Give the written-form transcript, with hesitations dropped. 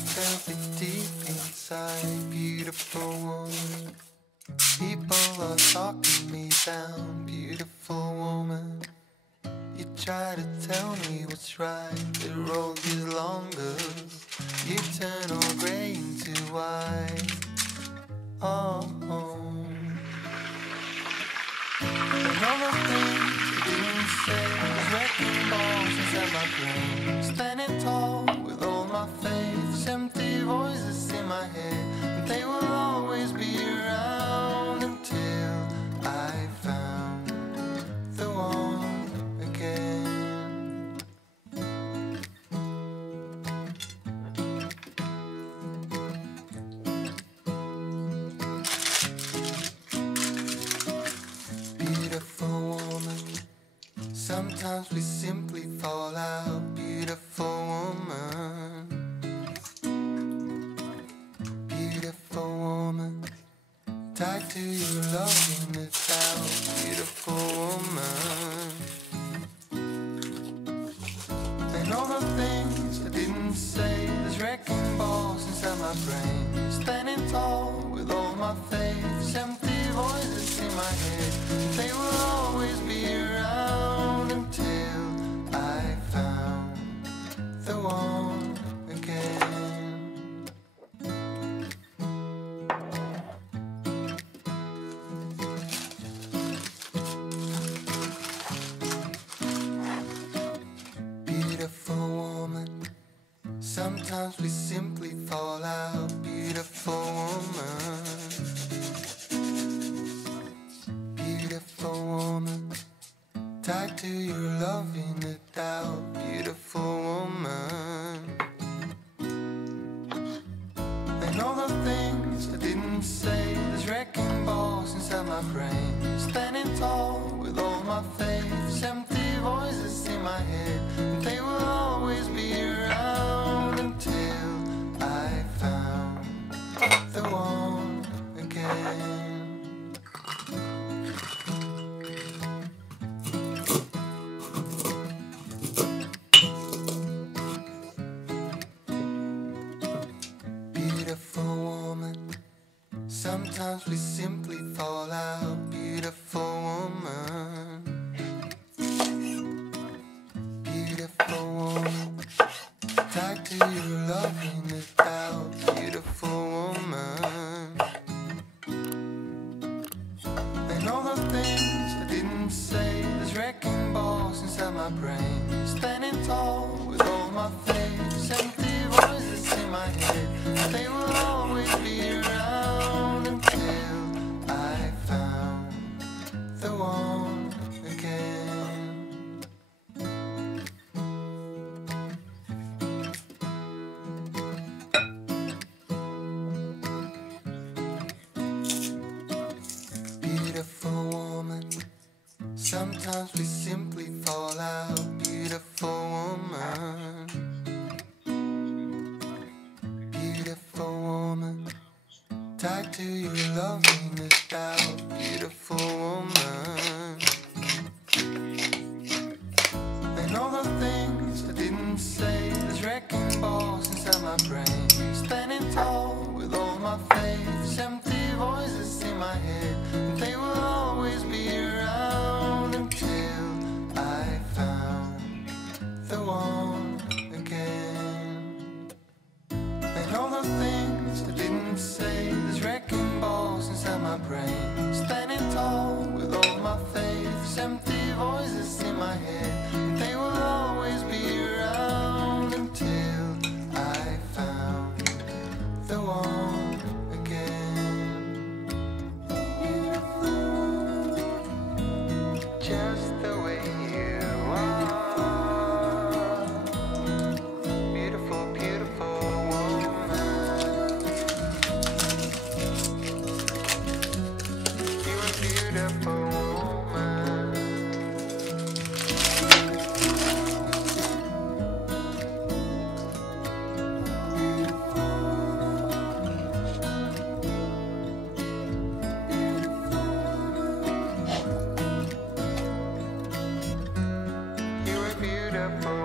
felt it deep inside, beautiful woman. People are talking me down, beautiful woman. You try to tell me what's right, the road gets longer. You turn all grey into white. Oh, and all the things you didn't say was wrecking balls inside my brain. Standing tall with all my faith, empty voices in my head, and they will always be around until I found the one again. Beautiful woman, sometimes we simply fall out. Beautiful woman, beautiful woman, tied to your love in the doubt. Beautiful woman, and all the things I didn't say, there's wrecking balls inside my brain. Standing tall with all my faith, empty voices in my head, they will always be around until I found the one again. Beautiful woman, sometimes we simply fall out. Beautiful woman, beautiful woman, tied to your love in the doubt. Beautiful woman, and all the things I didn't say, there's wrecking balls inside my brain. Standing tall with all my faith, empty voices in my head, and they will always be around until I found the one again. Beautiful woman, sometimes we simply fall out. Beautiful woman, beautiful woman, tied to your love in the doubt. Beautiful woman, and all the things I didn't say, there's wrecking balls inside my brain. Standing tall with all my faith, empty voices in my head, they will always be around until I found the one again. Beautiful woman, sometimes we simply fall out. Beautiful woman, beautiful woman, tied to your love in the doubt. Beautiful woman, and all the things I didn't say, there's wrecking balls inside my brain. Standing tall with all my faith, empty voices in my head, and they will always be around until I found the one again. And all the things I didn't say, there's wrecking balls inside my brain. Standing tall with all my faith, empty voices in my head, and they will always be around until I found the one again. Just the way you are, beautiful, beautiful woman. You're a beautiful woman. You're a beautiful